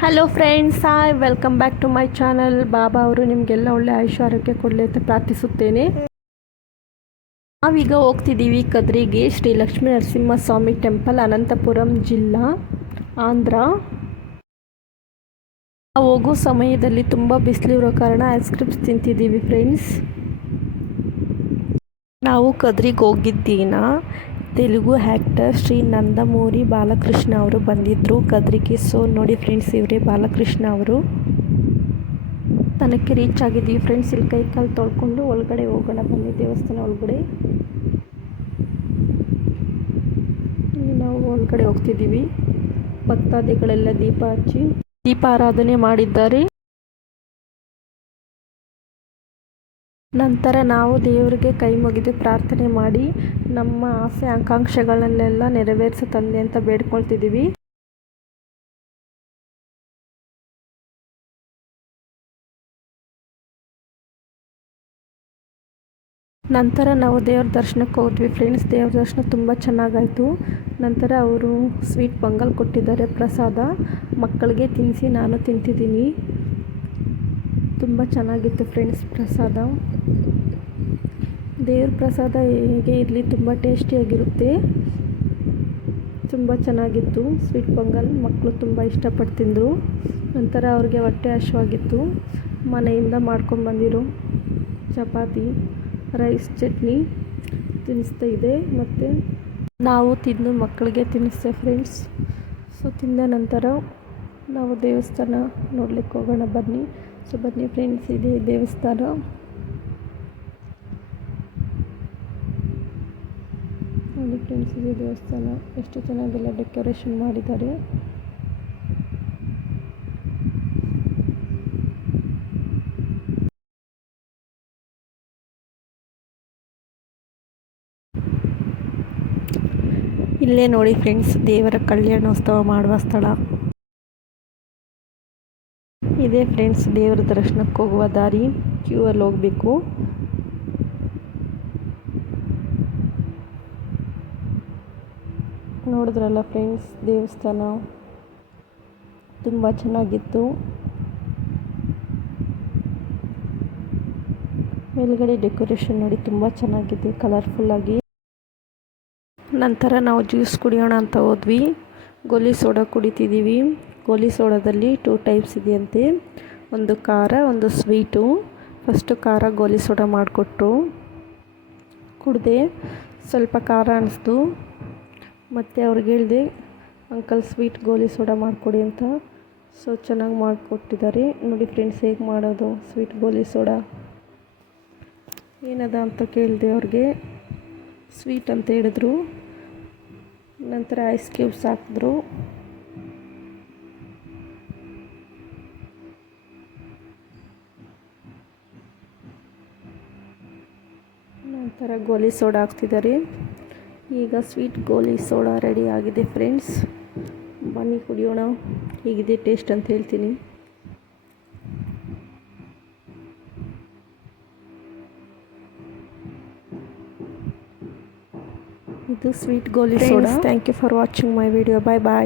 Hello friends, hi, welcome back to my channel. ಬಾಬಾ ಅವರು ನಿಮಗೆಲ್ಲ ಒಳ್ಳೆ ಆಯುಷ್ಯ ಕೊಡಲಿ ಅಂತ ಪ್ರಾರ್ಥಿಸುತ್ತೇನೆ. ನಾವೀಗ ಹೋಗ್ತಿದ್ದೀವಿ ಕದ್ರಿಗೆ, ಶ್ರೀ ಲಕ್ಷ್ಮೀ ನರಸಿಂಹಸ್ವಾಮಿ ಟೆಂಪಲ್, ಅನಂತಪುರಂ ಜಿಲ್ಲಾ, ಆಂಧ್ರ. ಹೋಗೋ ಸಮಯದಲ್ಲಿ ತುಂಬ ಬಿಸಿಲಿರೋ ಕಾರಣ ಐಸ್ ಕ್ರೀಮ್ಸ್ ತಿಂತಿದ್ದೀವಿ ಫ್ರೆಂಡ್ಸ್. ನಾವು ಕದ್ರಿಗೆ ಹೋಗಿದ್ದಿನ ತೆಲುಗು ಆ್ಯಕ್ಟರ್ ಶ್ರೀ ನಂದಮೂರಿ ಬಾಲಕೃಷ್ಣ ಅವರು ಬಂದಿದ್ದರು ಕದ್ರಿಗೆ. ಸೊ ನೋಡಿ ಫ್ರೆಂಡ್ಸ್, ಇವರೇ ಬಾಲಕೃಷ್ಣ ಅವರು. ತನಕ್ಕೆ ರೀಚ್ ಆಗಿದ್ದೀವಿ ಫ್ರೆಂಡ್ಸ್. ಇಲ್ಲಿ ಕೈ ಕಾಲು ತೊಳ್ಕೊಂಡು ಒಳಗಡೆ ಹೋಗೋಣ ಬನ್ನಿ, ದೇವಸ್ಥಾನ ಒಳಗಡೆ. ಇಲ್ಲಿ ನಾವು ಒಳಗಡೆ ಹೋಗ್ತಿದ್ದೀವಿ. ಭಕ್ತಾದಿಗಳೆಲ್ಲ ದೀಪ ಹಚ್ಚಿ ದೀಪಾರಾಧನೆ ಮಾಡಿದ್ದಾರೆ. ನಂತರ ನಾವು ದೇವರಿಗೆ ಕೈ ಮುಗಿದು ಪ್ರಾರ್ಥನೆ ಮಾಡಿ ನಮ್ಮ ಆಸೆ ಆಕಾಂಕ್ಷೆಗಳನ್ನೆಲ್ಲ ನೆರವೇರಿಸು ತಂದೆ ಅಂತ ಬೇಡ್ಕೊಳ್ತಿದ್ದೀವಿ. ನಂತರ ನಾವು ದೇವ್ರ ದರ್ಶನಕ್ಕೆ ಹೋದ್ವಿ ಫ್ರೆಂಡ್ಸ್. ದೇವ್ರ ದರ್ಶನ ತುಂಬ ಚೆನ್ನಾಗಾಯಿತು. ನಂತರ ಅವರು ಸ್ವೀಟ್ ಪೊಂಗಲ್ ಕೊಟ್ಟಿದ್ದಾರೆ, ಪ್ರಸಾದ. ಮಕ್ಕಳಿಗೆ ತಿನ್ನಿಸಿ ನಾನು ತಿಂತಿದ್ದೀನಿ. ತುಂಬ ಚೆನ್ನಾಗಿತ್ತು ಫ್ರೆಂಡ್ಸ್ ಪ್ರಸಾದ. ದೇವ್ರ ಪ್ರಸಾದ ಹೇಗೆ ಇರಲಿ, ತುಂಬ ಟೇಸ್ಟಿಯಾಗಿರುತ್ತೆ. ತುಂಬ ಚೆನ್ನಾಗಿತ್ತು ಸ್ವೀಟ್ ಪೊಂಗಲ್. ಮಕ್ಕಳು ತುಂಬ ಇಷ್ಟಪಟ್ಟು ತಿಂದರು. ನಂತರ ಅವ್ರಿಗೆ ಹೊಟ್ಟೆ ಹಸಿವಾಗಿತ್ತು. ಮನೆಯಿಂದ ಮಾಡ್ಕೊಂಡ್ಬಂದಿರೋ ಚಪಾತಿ, ರೈಸ್, ಚಟ್ನಿ ತಿನ್ನಿಸ್ತಾ ಇದೆ. ಮತ್ತು ನಾವು ತಿಂದು ಮಕ್ಕಳಿಗೆ ತಿನ್ನಿಸ್ತೆ ಫ್ರೆಂಡ್ಸ್. ಸೊ ತಿಂದ ನಂತರ ನಾವು ದೇವಸ್ಥಾನ ನೋಡ್ಲಿಕ್ಕೆ ಹೋಗೋಣ ಬನ್ನಿ. ಸೊ ಬನ್ನಿ ಫ್ರೆಂಡ್ಸ್, ಇದೆ ದೇವಸ್ಥಾನ. ನೋಡಿ ಫ್ರೆಂಡ್ಸ್, ಇದೆ ದೇವಸ್ಥಾನ. ಎಷ್ಟು ಚೆನ್ನಾಗೆಲ್ಲ ಡೆಕೋರೇಷನ್ ಮಾಡಿದ್ದಾರೆ. ಇಲ್ಲೇ ನೋಡಿ ಫ್ರೆಂಡ್ಸ್, ದೇವರ ಕಲ್ಯಾಣೋತ್ಸವ ಮಾಡುವ ಸ್ಥಳ ಇದೆ ಫ್ರೆಂಡ್ಸ್. ದೇವರ ದರ್ಶನಕ್ಕೆ ಹೋಗುವ ದಾರಿ, ಕ್ಯೂ ಅಲ್ಲಿ ಹೋಗಬೇಕು. ನೋಡಿದ್ರಲ್ಲ ಫ್ರೆಂಡ್ಸ್, ದೇವಸ್ಥಾನ ತುಂಬ ಚೆನ್ನಾಗಿತ್ತು. ಮೇಲ್ಗಡೆ ಡೆಕೋರೇಷನ್ ನೋಡಿ ತುಂಬ ಚೆನ್ನಾಗಿದೆ, ಕಲರ್ಫುಲ್ಲಾಗಿ. ನಂತರ ನಾವು ಜ್ಯೂಸ್ ಕುಡಿಯೋಣ ಅಂತ ಹೋದ್ವಿ. ಗೋಲಿ ಸೋಡಾ ಕುಡಿತಿದ್ದೀವಿ. ಗೋಲಿ ಸೋಡಾದಲ್ಲಿ 2 ಟೈಪ್ಸ್ ಇದೆಯಂತೆ, ಒಂದು ಖಾರ, ಒಂದು ಸ್ವೀಟು. ಫಸ್ಟು ಖಾರ ಗೋಲಿ ಸೋಡಾ ಮಾಡಿಕೊಟ್ರು, ಕುಡಿದೆ. ಸ್ವಲ್ಪ ಖಾರ ಅನ್ನಿಸ್ತು. ಮತ್ತು ಅವ್ರಿಗೆ ಹೇಳಿದೆ, ಅಂಕಲ್ ಸ್ವೀಟ್ ಗೋಲಿ ಸೋಡಾ ಮಾಡಿಕೊಡಿ ಅಂತ. ಸೊ ಚೆನ್ನಾಗಿ ಮಾಡಿಕೊಟ್ಟಿದ್ದಾರೆ. ನೋಡಿ ಫ್ರೆಂಡ್ಸ್, ಹೇಗೆ ಮಾಡೋದು ಸ್ವೀಟ್ ಗೋಲಿ ಸೋಡಾ ಏನದ ಅಂತ ಕೇಳಿದೆ ಅವ್ರಿಗೆ. ಸ್ವೀಟ್ ಅಂತ ಹೇಳಿದ್ರು. ನಂತರ ಐಸ್ ಕ್ಯೂಬ್ಸ್ ಹಾಕಿದ್ರು. ನಂತರ ಗೋಲಿ ಸೋಡಾ ಹಾಕ್ತಿದ್ದಾರೆ. ಈಗ ಸ್ವೀಟ್ ಗೋಲಿ ಸೋಡಾ ರೆಡಿ ಆಗಿದೆ ಫ್ರೆಂಡ್ಸ್. ಬನ್ನಿ ಕುಡಿಯೋಣ, ಹೇಗಿದೆ ಟೇಸ್ಟ್ ಅಂತ ಹೇಳ್ತೀನಿ. ಇದು sweet goli soda. Thank you for watching my video. Bye bye.